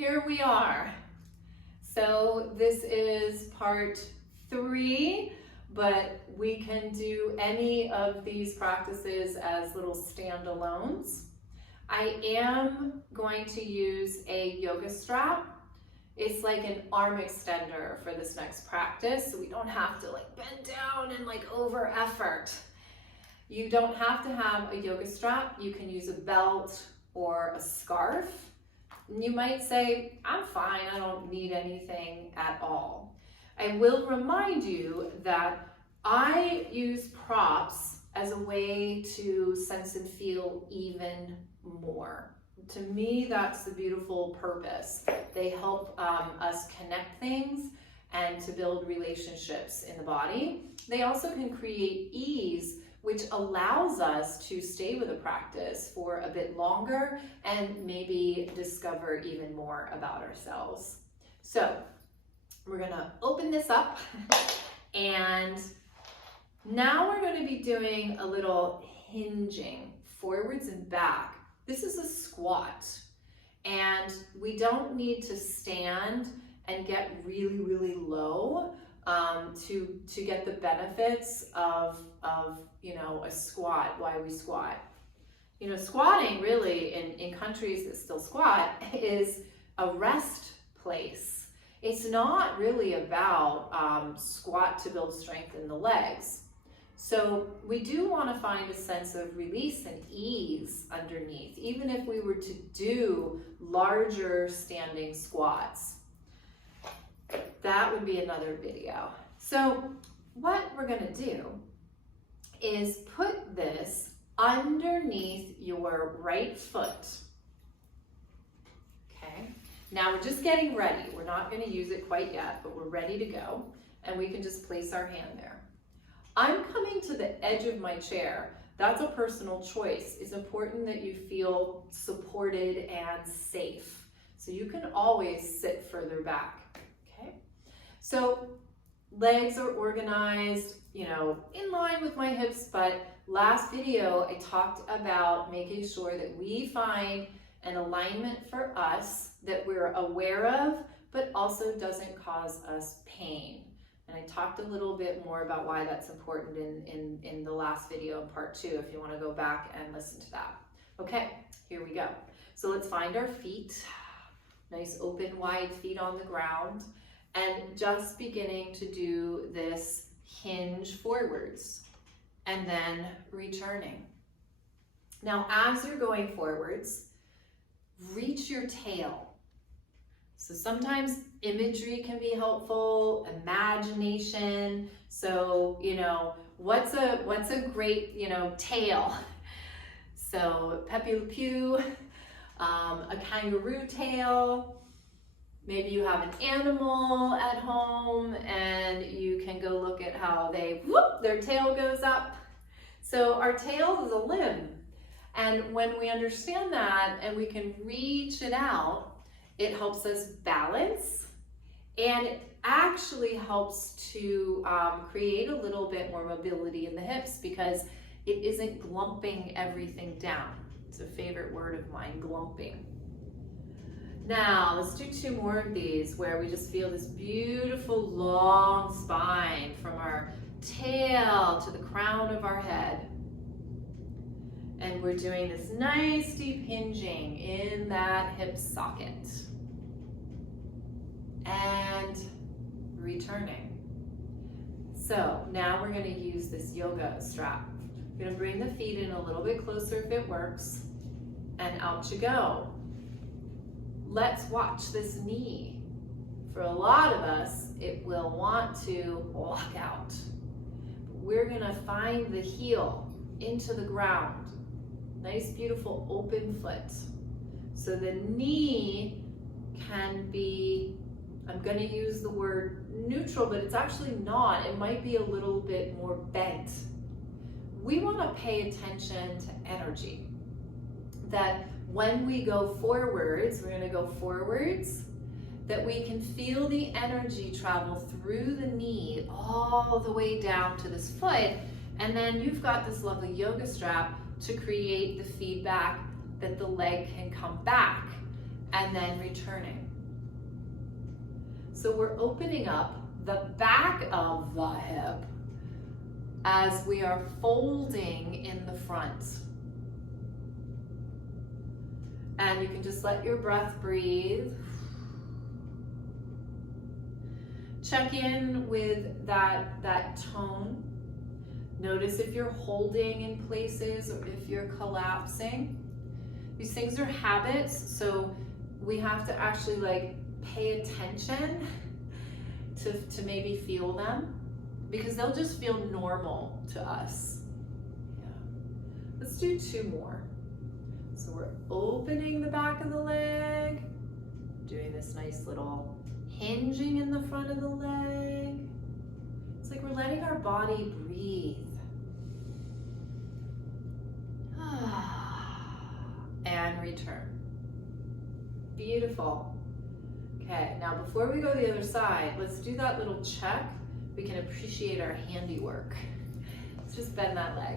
here we are. So this is part 3, but we can do any of these practices as little standalones. I am going to use a yoga strap. It's like an arm extender for this next practice, so we don't have to like bend down and like over effort. You don't have to have a yoga strap. You can use a belt or a scarf. You might say, I'm fine, I don't need anything at all. I will remind you that I use props as a way to sense and feel even more. To me, that's the beautiful purpose. They help us connect things and to build relationships in the body. They also can create ease, which allows us to stay with a practice for a bit longer and maybe discover even more about ourselves. So we're gonna open this up, and now we're gonna be doing a little hinging forwards and back. This is a squat, and we don't need to stand and get really, really low to get the benefits of a squat, why we squat. Squatting really in countries that still squat is a rest place. It's not really about squat to build strength in the legs. So we do want to find a sense of release and ease underneath, even if we were to do larger standing squats. That would be another video. So what we're going to do is put this underneath your right foot. Okay, now we're just getting ready. We're not going to use it quite yet, but we're ready to go, and we can just place our hand there. I'm coming to the edge of my chair. That's a personal choice. It's important that you feel supported and safe. So you can always sit further back. Okay, so legs are organized, in line with my hips, but last video I talked about making sure that we find an alignment for us that we're aware of, but also doesn't cause us pain. And I talked a little bit more about why that's important in the last video in part 2, if you want to go back and listen to that. Okay, here we go. So let's find our feet. Nice open, wide feet on the ground. And just beginning to do this hinge forwards and then returning. Now, as you're going forwards, reach your tail. So sometimes imagery can be helpful, imagination. So, what's a great, tail? So Pepe Le Pew, a kangaroo tail. Maybe you have an animal at home and you can go look at how their tail goes up. So our tail is a limb. And when we understand that and we can reach it out, it helps us balance, and it actually helps to create a little bit more mobility in the hips because it isn't glumping everything down. It's a favorite word of mine, glumping. Now, let's do 2 more of these where we just feel this beautiful long spine from our tail to the crown of our head. And we're doing this nice deep hinging in that hip socket. And returning. So now we're going to use this yoga strap. We're going to bring the feet in a little bit closer if it works, and out you go. Let's watch this knee. For a lot of us, it will want to walk out. We're going to find the heel into the ground. Nice, beautiful open foot. So the knee can be, I'm going to use the word neutral, but it's actually not. It might be a little bit more bent. We want to pay attention to energy. That when we go forwards, we're going to go forwards, that we can feel the energy travel through the knee all the way down to this foot. And then you've got this lovely yoga strap to create the feedback that the leg can come back. and then returning. So we're opening up the back of the hip as we are folding in the front. And you can just let your breath breathe. Check in with that tone. Notice if you're holding in places or if you're collapsing. These things are habits, so we have to actually like pay attention to maybe feel them, because they'll just feel normal to us. Yeah. Let's do 2 more. So we're opening the back of the leg, doing this nice little hinging in the front of the leg. It's like we're letting our body breathe. And return. Beautiful. Okay, now before we go to the other side, let's do that little check. We can appreciate our handiwork. Let's just bend that leg.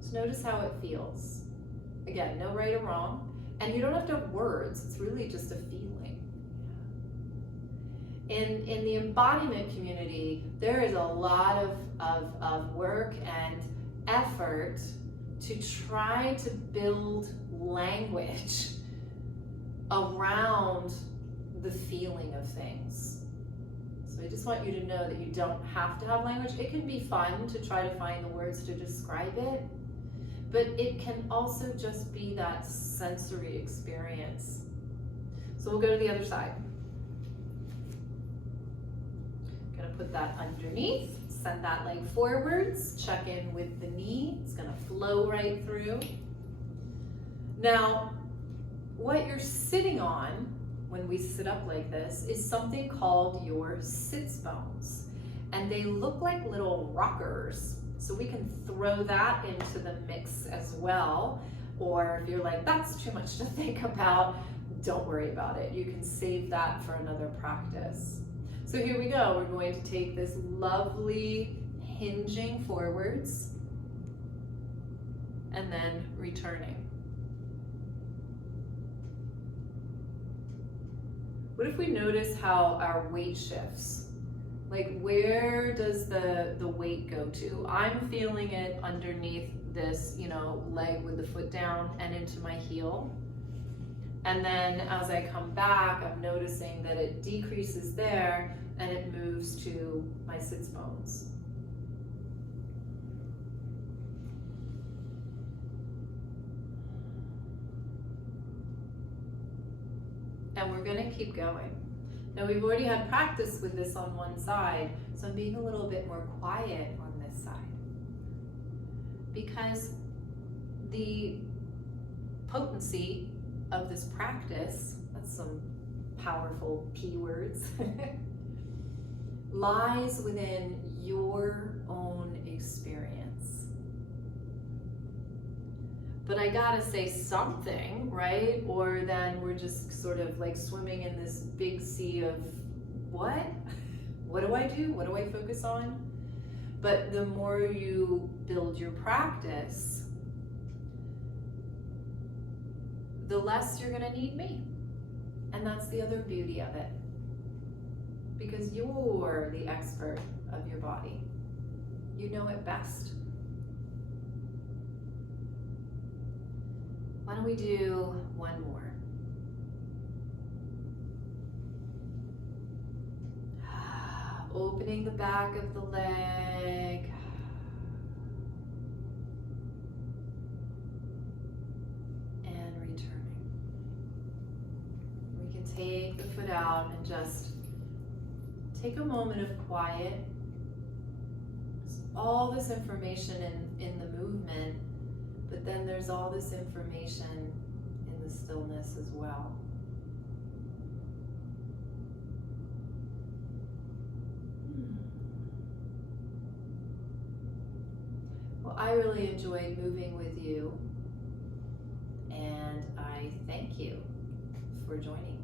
Just notice how it feels. Again, no right or wrong. And you don't have to have words, it's really just a feeling. In the embodiment community, there is a lot of work and effort to try to build language around the feeling of things. So I just want you to know that you don't have to have language. It can be fun to try to find the words to describe it, but it can also just be that sensory experience. So we'll go to the other side. Gonna put that underneath. Send that leg forwards, check in with the knee. It's gonna flow right through. Now, what you're sitting on when we sit up like this is something called your sits bones. And they look like little rockers. So we can throw that into the mix as well. Or if you're like, that's too much to think about, don't worry about it. You can save that for another practice. So here we go. We're going to take this lovely hinging forwards and then returning. What if we notice how our weight shifts? Like, where does the weight go to? I'm feeling it underneath this, leg with the foot down and into my heel. And then as I come back, I'm noticing that it decreases there and it moves to my sits bones. And we're gonna keep going. Now we've already had practice with this on one side, so I'm being a little bit more quiet on this side. Because the potency of this practice, that's some powerful P words, lies within your own experience. But I gotta say something, right? Or then we're just sort of like swimming in this big sea of what? What do I do? What do I focus on? But the more you build your practice, the less you're gonna need me. And that's the other beauty of it. Because you're the expert of your body. You know it best. Why don't we do one more? Opening the back of the leg. And returning. We can take the foot out and just take a moment of quiet. All this information in the movement, but then there's all this information in the stillness as well. Well, I really enjoyed moving with you, and I thank you for joining me.